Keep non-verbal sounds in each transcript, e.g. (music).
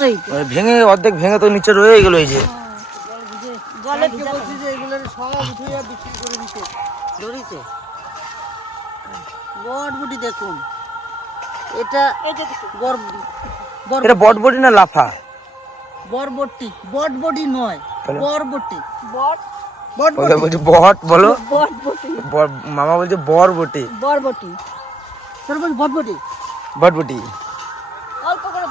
মানে ভেঙে অর্ধেক ভেঙে তো নিচে রয়ে গেল এই যে। বটবুটি দেখুন। এটা বটবটি না লাফা? বরবটি বটবটি নয় বরবটি। বট বলছে বট বলো। মামা বলছে বর বটি বরবটি বটবটি। বটবটি।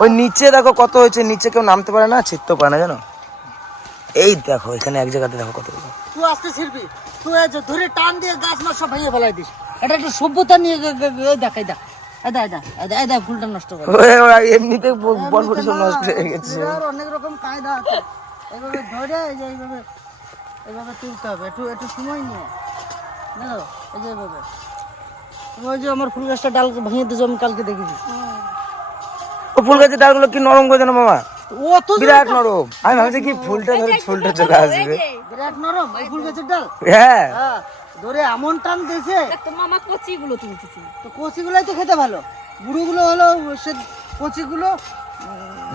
ওই নিচে দেখো কত হয়েছে নিচে কেউ নামতে পারে না ছিটতে পারে না জানো? এই দেখো এখানে এক জায়গাতে দেখো কত তুই আসতে ছিড়বি তুই এই যে ধরে টান দিয়ে গাছ মাছ সব ভেঙে ফেলাই দিস। এটা একটু সভ্যতা নিয়ে এই দেখ ফুলটা নষ্ট করে এমনিতে সব নষ্ট হয়ে গেছে। এর অনেক রকম কায়দা আছে। এভাবে ধরে এই এইভাবে তুলতে হবে। একটু একটু সময় নিয়ে। দেখো এই যে ওই যে আমার ফুল গাছটা ডাল ভেঙে দিয়েছ আমি কালকে দেখেছি। ও ফুল গাছের ডালগুলো কি নরম করে না মামা? বিরাট নরম। আমি ভাবছি কি ফুলটা ধরে ফুলটা চলে আসবে। বিরাট নরম ফুল গাছের ডাল? হ্যাঁ। হ্যাঁ ধরে এমন টান দিয়েছে। তো মামা কচিগুলো তুলতেছি তো কচিগুলোই তো খেতে ভালো। বুড়োগুলো হলো সে কচিগুলো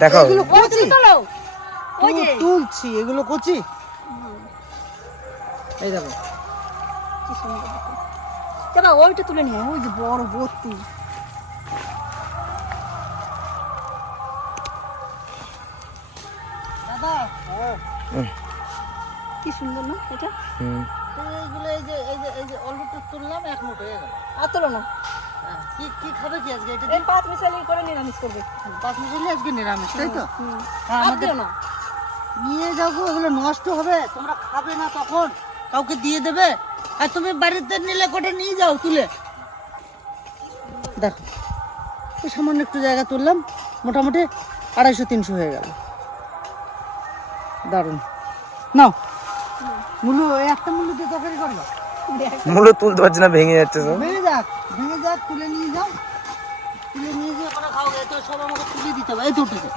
দেখো। এগুলো কচি। ওই যে। তুলছি এগুলো কচি। এই দেখো। কি সুন্দর ওইটা তুলে নিয়ে ওই যে বড় ভর্তি। কি সুন্দর না? এটা? এইগুলো এই যে এই যে এই যে অল্প তুললাম এক মুঠো হয়ে গেল। আর তোলো না। হ্যাঁ, কি কি খাবে কি আজকে? এটা এই পাঁচ মিশালি করে নিরামিষ করবে। পাঁচ মিশালি আজকে নিরামিষ তাই তো? হ্যাঁ আমাদের না। নিয়ে গো, এগুলো নষ্ট হবে তোমরা খাবে না তখন। কাউকে দিয়ে দেবে। আর তুমি বাড়িতে নিলে কোটা নিয়ে যাও তুলে। দেখো সামান্য একটু জায়গা তুললাম মোটামুটি আড়াইশো তিনশো হয়ে গেল। দারুণ। নাও। এই একটা মূল্য দিয়ে তরকারি করবা মূল তুলতে পারছি না ভেঙে যাচ্ছে সব ভেঙে যাক ভেঙে যাক তুলে নিয়ে যাও। তুলে নিয়ে গিয়ে ওখানে খাও এত সব আমাকে তুলে দিতে হবে। এই তো উঠেছে।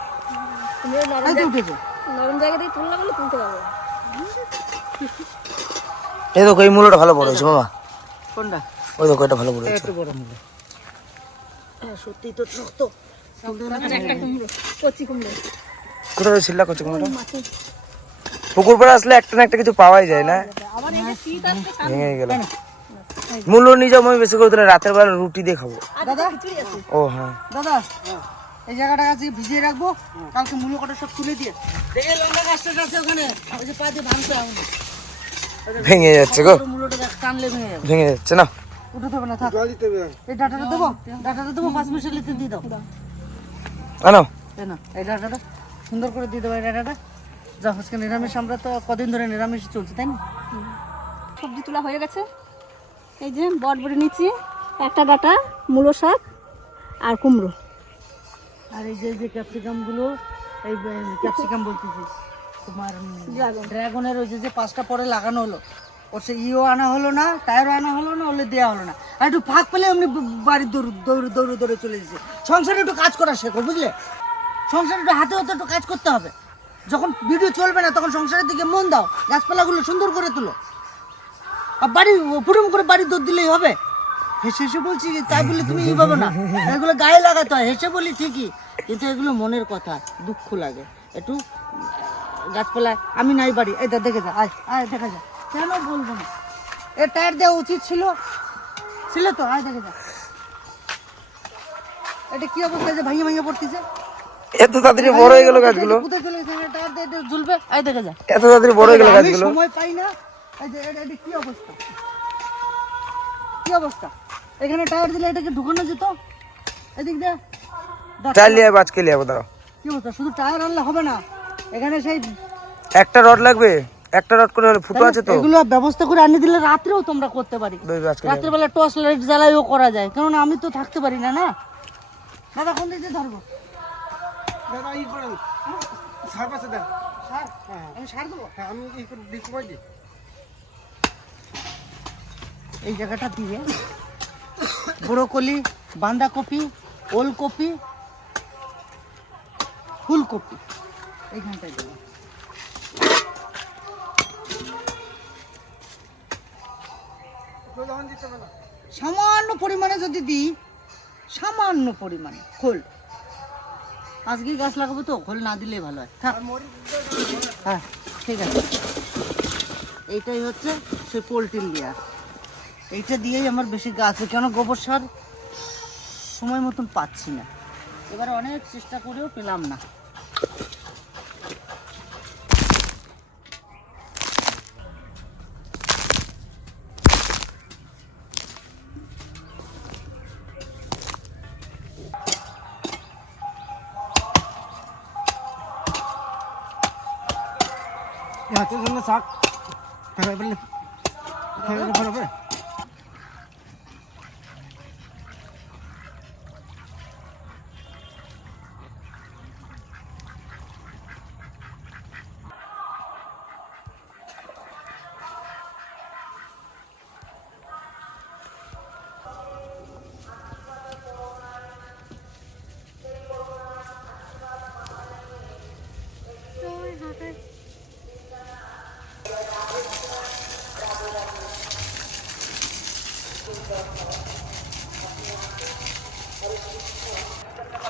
নরম এই তো জায়গা- উঠেছে। নরম জায়গা দিয়ে তুললে বলে তুলতে পারবে। এই দেখো এই মূলটা ভালো বড় হয়েছে বাবা। কোনটা? ওই দেখো এটা ভালো বড় হয়েছে। একটু বড় মূল্য হ্যাঁ সত্যি তো শক্ত একটা কুমড়ো কচি কুমড়ো কোথায় ছিল্লা করছে কোনটা মাছে পুকুর পাড়ে আসলে একটা না একটা কিছু পাওয়াই যায় না। আবার এই যে শীত আসছে ভেঙে গেল মূল্য নিয়ে যাও আমি বেশি করে দিলে রাতের বেলা রুটি দিয়ে খাব। দাদা? ও হ্যাঁ। দাদা এই জায়গাটা আজকে ভিজিয়ে রাখব। কালকে মূল্য কটা সব তুলে দিয়ে। দেখে লঙ্কা গাছটা আছে ওখানে। ওই যে পা দিয়ে ভাঙতে হবে। ভেঙে যাচ্ছে গো। ভেঙে যাবে। ভেঙে যাচ্ছে না। উঠতে হবে না থাক। এই ডাটাটা দেবো? ডাটাটা দেবো? পাঁচ মিশালিতে দিয়ে দাও। আনো। এই ডাটাটা। সুন্দর করে দিয়ে দেবো এই ডাটাটা। যা আজকে নিরামিষ আমরা তো কদিন ধরে নিরামিষ চলছে তাই না? সবজি তোলা হয়ে গেছে। এই যে বটবটি নিচ্ছি একটা ডাটা মূলো শাক আর কুমড়ো। আর এই যে যে ক্যাপসিকামগুলো এই ক্যাপসিকাম বলতেছি তোমার. ড্রাগনের ওই যে যে পাঁচটা পরে লাগানো হলো ওর সে ইও আনা হলো না টায়ারও আনা হলো না ওলে দেওয়া হলো না। আর একটু ফাঁক পেলে এমনি বাড়ির দৌড় দৌড়ে দৌড়ে দৌড়ে চলে যেছে সংসারে একটু কাজ করা শেখো বুঝলে? সংসারে একটু হাতে হাতে একটু কাজ করতে হবে। যখন ভিডিও চলবে না, তখন সংসারের দিকে মন দাও, গাছপালাগুলো সুন্দর করে তুলো। আর বাড়ি, পুরুম করে বাড়ি দৌড় দিলেই হবে। হেসে হেসে বলছি তাই বলে তুমি ই পাবো না। এগুলো গায়ে লাগাতে হয়, হেসে বলি ঠিকই, কিন্তু এগুলো মনের কথা, দুঃখ লাগে। একটু গাছপালা আমি নাই বাড়ি। এটা দেখে যা, আয় আয়, দেখা যা কেন বলব না? এ টায়ার দেওয়া উচিত ছিল। ছিল তো? আয়, দেখে যা। এটা কি অবস্থা যে ভাঙিয়ে ভাঙিয়ে পড়তেছে? এত তাড়াতাড়ি বড় হয়ে গেল গাছগুলো। কোথায় চলে গেছে এটা টায়ার দিয়ে এটা ঝুলবে আয় দেখে যা এত তাড়াতাড়ি বড় হয়ে গেল গাছগুলো। সময় পাই না। এই যে এটা এটা কি অবস্থা? কি অবস্থা? এখানে টায়ার দিলে এটাকে ঢুকানো যেত? এদিক দিয়ে। দেখ, লিয়ে আজকে লিয়ে যাব দাঁড়াও। কি অবস্থা? শুধু টায়ার আনলে হবে না। এখানে সেই একটা রড লাগবে। একটা রড করে হলে ফুটো আছে তো। এগুলো ব্যবস্থা করে আনি দিলে রাত্রেও তোমরা করতে পারি। আজকে বেলা টর্চ লাইট জ্বালাইও করা যায়। কারণ আমি তো থাকতে পারি না না? দাদা কোন দিকে ধরবো? দাদা ই করেন। সার পাশে দেন। সার? আমি সার দেবো? হ্যাঁ আমি ই করে দিই দিই। এই জায়গাটা দিয়ে ব্রোকলি বাঁধাকপি ওলকপি ফুলকপি এইখানটায় দেবো। সামান্য পরিমাণে যদি দিই সামান্য পরিমাণে খোল। আজকেই গাছ লাগাবো তো, খোল না দিলেই ভালো হয়। হ্যাঁ ঠিক আছে। এইটাই হচ্ছে সে পোলট্রির লেয়ার। এইটা দিয়েই আমার বেশি গাছ। কেন গোবর সার সময় মতন পাচ্ছি না। এবার অনেক চেষ্টা করেও পেলাম না। এই হাতের সঙ্গে শাক ফেলে ফেলে ফেলে ফেলে ফেলে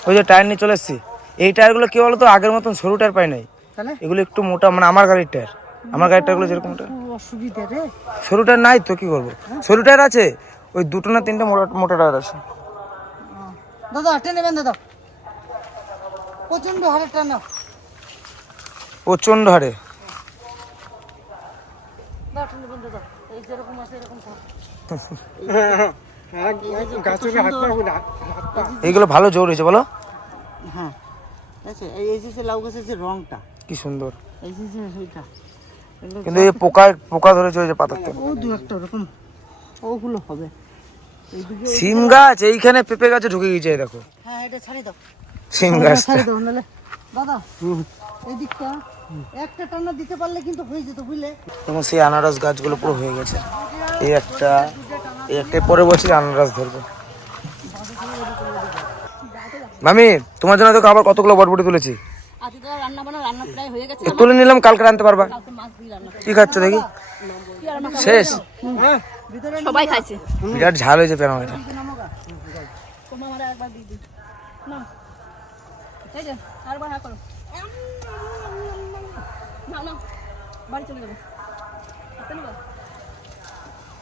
ওই যে টায়ার নিয়ে চলে এসছি। এই টায়ারগুলো কি বলতো আগের মতন সরু টায়ার পাই নাই। এগুলো একটু মোটা মানে আমার গাড়ির টায়ার। আমার গাড়ির টায়ারগুলো যেরকম অসুবিধা রে। সরু টায়ার নাই তো কি করব? সরু টায়ার আছে ওই দুটো না তিনটে মোটা মোটা টায়ার আছে। দাদা টেনে বেঁধে দাও প্রচণ্ড হারে টানো। প্রচণ্ড হারে। দাও টেনে বেঁধে দাও এই যেরকম আছে এরকম থাক। (laughs) এইগুলো ভালো জোর হয়েছে বলো। হ্যাঁ আচ্ছা এই যে লাউ গাছের যে রংটা কি সুন্দর। এই যে যে সেইটা কিন্তু এই পোকা পোকা ধরেছে ওই যে পাতাতে। ও দু একটা ওরকম ওগুলো হবে। সিম গাছ এইখানে পেঁপে গাছে ঢুকে গেছে এই দেখো। হ্যাঁ এটা ছাড়ি দাও। সিম গাছটা। ছাড়ি দাও নাহলে দাদা এই দিকটা একটা টানা দিতে পারলে কিন্তু হয়ে যেত বুঝলে? এবং সেই আনারস গাছগুলো পুরো হয়ে গেছে। এই একটা একটা পরে বছর আনারস ধরবে। মামি তোমার জন্য দেখো আবার কতগুলো বটবটি তুলেছি? তো তুলে নিলাম কালকে আনতে পারবা। কি খাচ্ছ দেখি? শেষ। সবাই বিরাট ঝাল হয়েছে পেরাম এটা বাড়ি চলে যাব?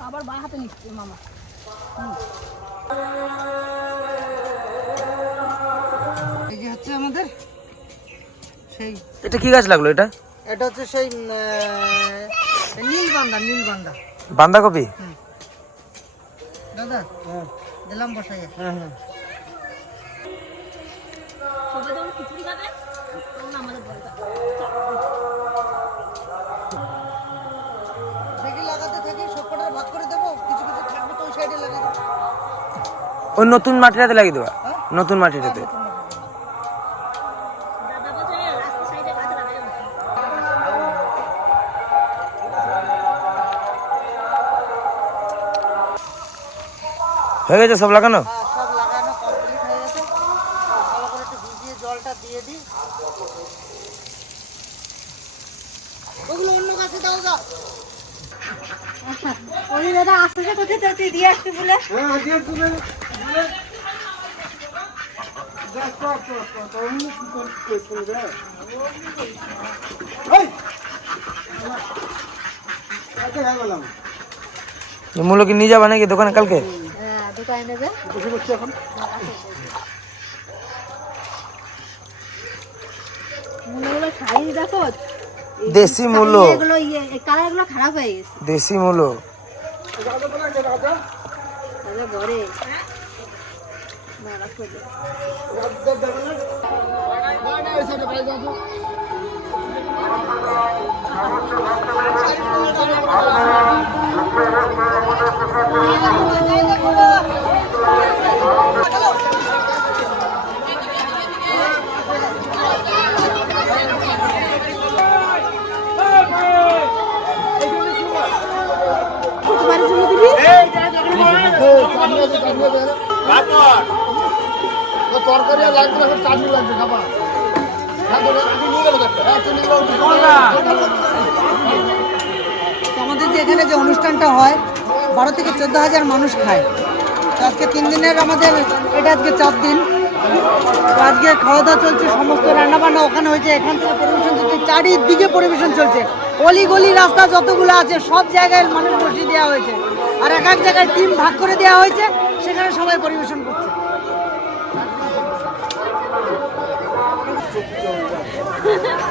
আবার বা হাতে নিচ্ছে মামা। এই যে হচ্ছে আমাদের সেই এটা কি গাছ লাগল এটা? এটা হচ্ছে সেই উম, আহ, নীলবান্ধা নীলবান্ধা বাঁধাকপি দাদা দিলাম বসাইয়া। হ্যাঁ হ্যাঁ। খিচুড়ি খাবে? আমাদের ওই নতুন মাটিটাতে লাগিয়ে দেবা। নতুন মাটিটাতে। হয়ে গেছে সব লাগানো? হ্যাঁ হয়ে ওই দাদা আসতে কোথায় দিয়ে আসবি বলে। তুমি কি মূল্য নিয়ে যাবা নাকি দোকানে কালকে? হ্যাঁ দেশি মূল্য ইয়ে হয়ে দেশি মূল্য Hello. আমাদের যে এখানে যে অনুষ্ঠানটা হয় বারো থেকে চোদ্দ হাজার মানুষ খায়। তো আজকে তিন দিনের আমাদের এটা আজকে চার দিন। তো আজকে খাওয়া দাওয়া চলছে সমস্ত রান্না বান্না ওখানে হয়েছে। এখান থেকে পরিবেশন চলছে চারিদিকে পরিবেশন চলছে। অলি গলি রাস্তা যতগুলো আছে সব জায়গায় মানুষ বসিয়ে দেওয়া হয়েছে। আর এক এক জায়গায় টিম ভাগ করে দেওয়া হয়েছে সেখানে সবাই পরিবেশন করছে। (laughs)